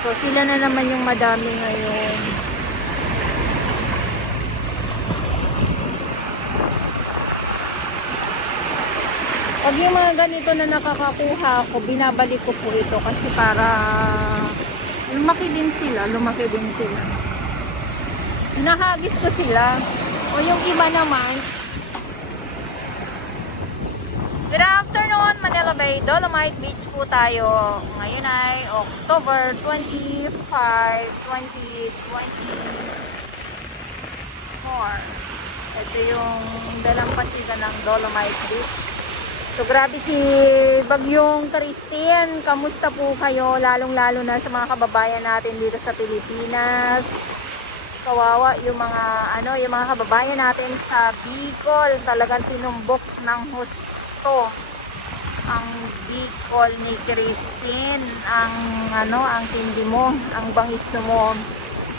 So sila na naman yung madami ngayon. Pag yung mga ganito na nakakakuha ko, binabalik ko po ito kasi para lumaki din sila, Hinahagis ko sila. O yung iba naman. Good afternoon, Manila Bay, Dolomite Beach po tayo. Ngayon ay October 25, 2024. Ito yung dalampasigan ng Dolomite Beach. So grabe si Bagyong Christine. Kamusta po kayo? Lalong-lalo na sa mga kababayan natin dito sa Pilipinas. Kawawa yung mga yung mga kababayan natin sa Bicol. Talagang tinumbok ng husto ang Bicol ni Christine. Ang tindi mo, ang bangis mo.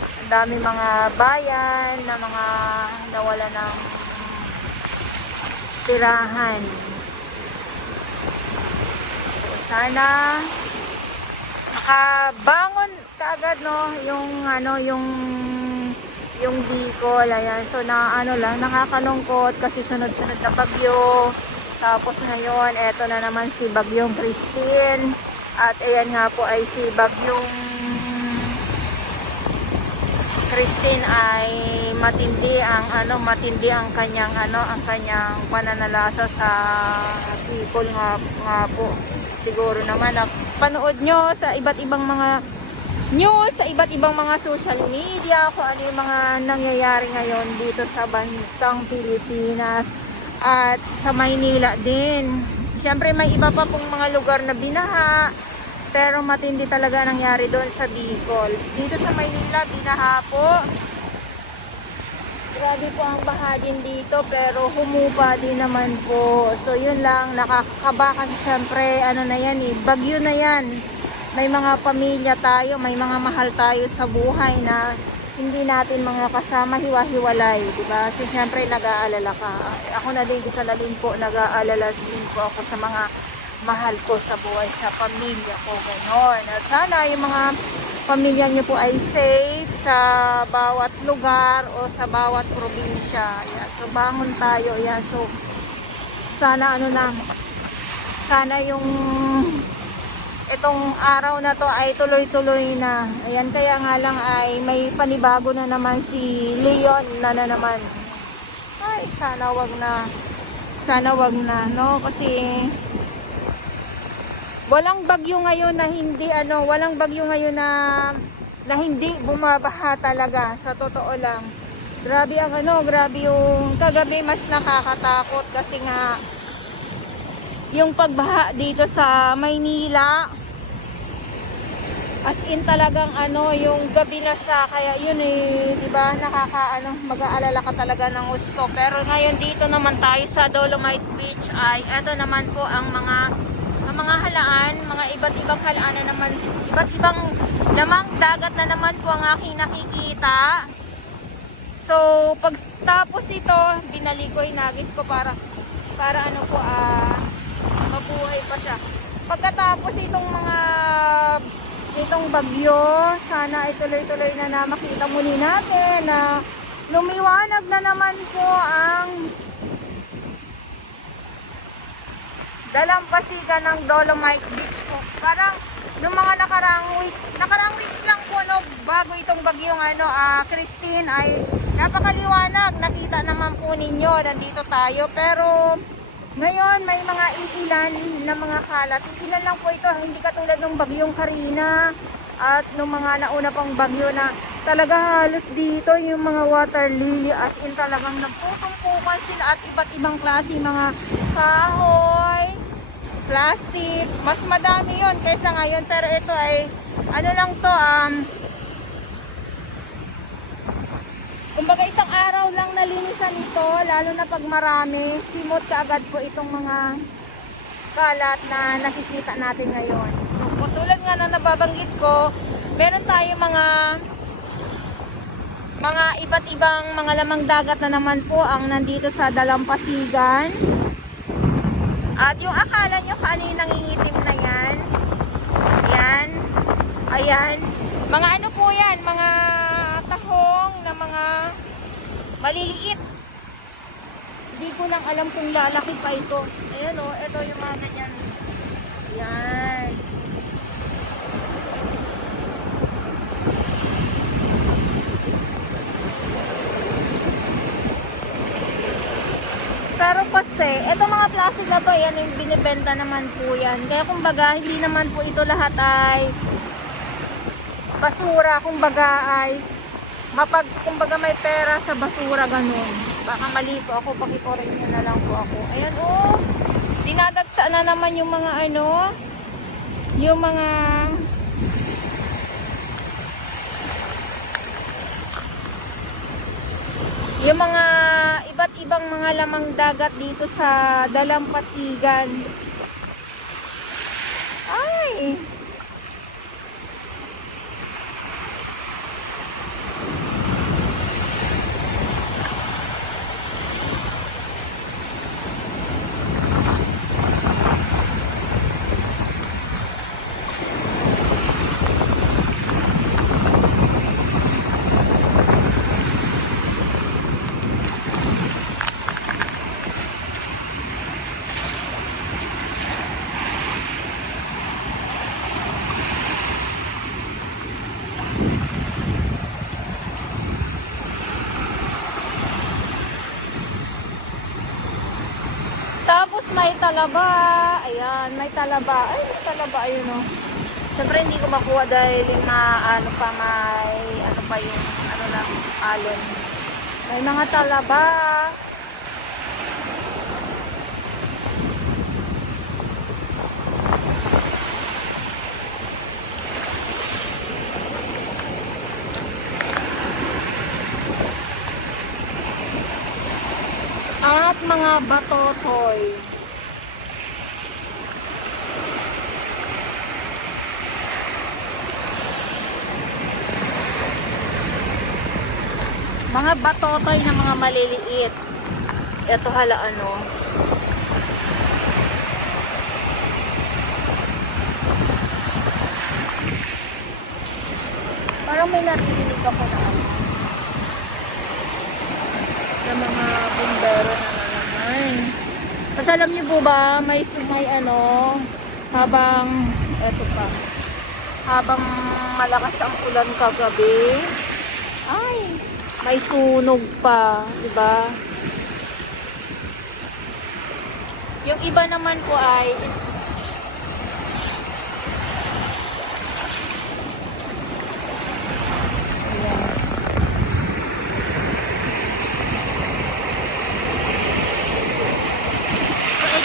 Ang dami mga bayan na mga nawala ng tirahan. Sana makabangon kaagad yung Bicol. Ayan. So nakakalungkot kasi sunod-sunod na bagyo. Tapos ngayon eto na naman si Bagyong Christine. At ayan nga po ay si Bagyong Christine ay matindi ang kanyang pananalasa sa Bicol nga po. Siguro naman panood nyo sa iba't ibang mga news, sa iba't ibang mga social media kung ano yung mga nangyayari ngayon dito sa bansang Pilipinas at sa Maynila din. Siyempre may iba pa pong mga lugar na binaha, pero matindi talaga nangyari doon sa Bicol. Dito sa Maynila, binaha po. Grabe po ang baha din dito, pero humupa din naman po. So yun lang, nakakakabakan syempre, bagyo na yan. May mga pamilya tayo, may mga mahal tayo sa buhay na hindi natin mga kasama hiwa-hiwalay, diba? So syempre nag-aalala ka. Ako na din, isa na din po, nag-aalala din po ako sa mga mahal ko sa buhay, sa pamilya ko, gano'n. At sana yung mga pamilya niyo po ay safe sa bawat lugar o sa bawat probinsya. Ayan. So bangon tayo. Ayan. So sana sana yung itong araw na to ay tuloy-tuloy na. Ayan, kaya nga lang ay may panibago na naman si Leon na naman. Ay, sana wag na, no? Kasi walang bagyo ngayon na hindi bumabaha talaga, sa totoo lang. Grabe grabe yung kagabi, mas nakakatakot kasi nga yung pagbaha dito sa Maynila. As in talagang yung gabi na siya, kaya yun di ba, mag-aalala ka talaga ng gusto. Pero ngayon dito naman tayo sa Dolomite Beach ay eto naman po ang mga halaan, mga iba't ibang halaan na naman, iba't ibang lamang dagat na naman po ang aking nakikita. So pag tapos ito, hinagis ko para mabuhay pa siya. Pagkatapos itong bagyo, sana ituloy-tuloy na makita muli natin na lumiwanag na naman po ang dalampasigan ng Dolomite Beach po. Parang nung mga nakarang weeks lang po bago itong bagyong Christine ay napakaliwanag. Nakita naman po ninyo, nandito tayo, pero ngayon may mga iilan na mga kalat. Iilan lang po ito, hindi katulad ng bagyong Karina at nung mga nauna pang bagyo na talaga halos dito yung mga water lily, as in talagang nagtutumpukan sila at iba't ibang klase mga kahoy, plastic, mas madami yon kaysa ngayon. Pero ito ay kumbaga isang araw lang nalinisan ito, lalo na pag marami, simot kaagad po itong mga kalat na nakikita natin ngayon. So tulad nga na nababanggit ko, meron tayo mga iba't ibang mga lamang dagat na naman po ang nandito sa dalampasigan. At yung akala nyo kanina nangingitim na yan, ayan, Mga ano po yan, mga tahong na mga maliliit. Hindi ko lang alam kung lalaki pa ito. Ayan o, ito yung mga ganyan. Yan. Pero kasi, itong mga plastic na to, yan yung binibenta naman po yan. Kaya kumbaga, hindi naman po ito lahat ay basura. Kumbaga ay, kumbaga may pera sa basura, ganun. Baka mali po ako, pakikorek nyo na lang po ako. Ayan oh, dinadagsa na naman yung mga ano, yung mga iba't ibang mga lamang dagat dito sa Dalampasigan. Ay! Tapos may talaba. Ayan, may talaba. Ay, may talaba. Ayun o. Siyempre hindi ko makuha dahil ano pa, may ano pa yung ano lang, alon. May mga talaba. At mga batotoy. Mga batotoy na mga maliliit. Ito hala ano. Parang may narinig ako na ano. Na mga bumbero na naman. Kasi alam niyo po ba, may ano, habang malakas ang ulan kagabi, ay, may sunog pa, di ba? Yung iba naman po ay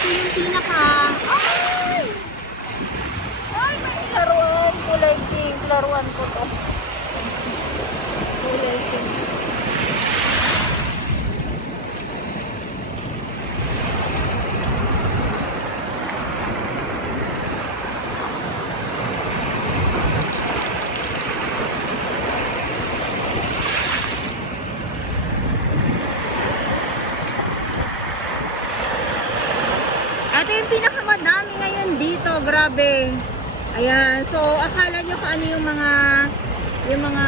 yung pinaka ay may laruan kulay pink, laruan ko to kulay pink. Ito yung pinakamadami ngayon dito, grabe. Ayan, so akala nyo kung ano yung mga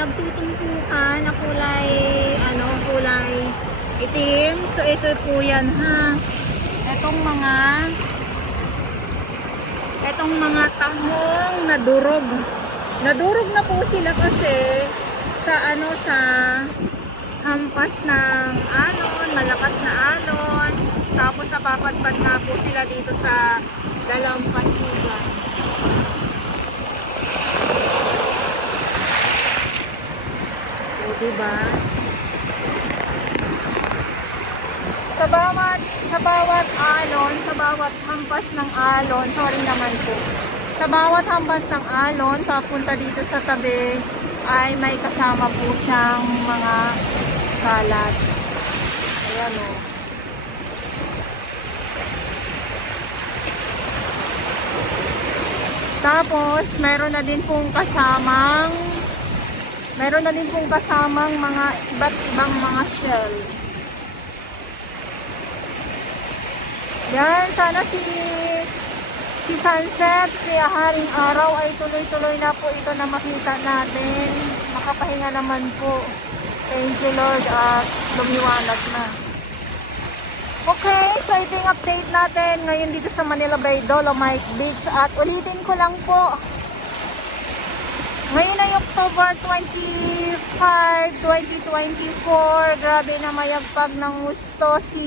nagtutungtukan na kulay, kulay itim. So ito po yan ha. Etong mga tahong nadurog. Nadurog na po sila kasi sa hampas ng alon, malakas na alon. Tapos napapadpad nga po sila dito sa Dalampasigan. O, diba? Sa bawat alon, sa bawat hampas ng alon, sorry naman po. Sa bawat hampas ng alon, papunta dito sa tabi, ay may kasama po siyang mga kalat. Ayan o. Tapos, meron na din pong kasamang mga iba't ibang mga shell. Yan, sana si Si sunset, si haring araw ay tuloy-tuloy na po ito na makita natin. Makapahinga naman po. Thank you Lord at lumiwanag na. Okay, so ito yung update natin ngayon dito sa Manila Bay, Dolomite Beach. At ulitin ko lang po, ngayon ay October 25, 2024. Grabe na mayagpag ng gusto si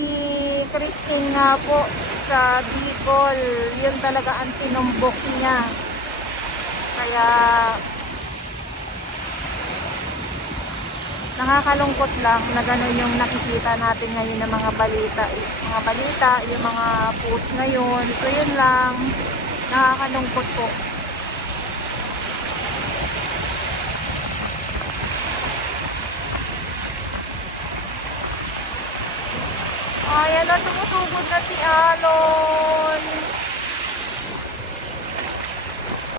Christine nga po sa Bicol. Yun talaga ang tinumbok niya. Kaya nakakalungkot lang na gano'n yung nakikita natin ngayon ng mga balita. Mga balita, yung mga post ngayon. So yun lang, nakakalungkot po. Ayan na, sumusugod na si Alon.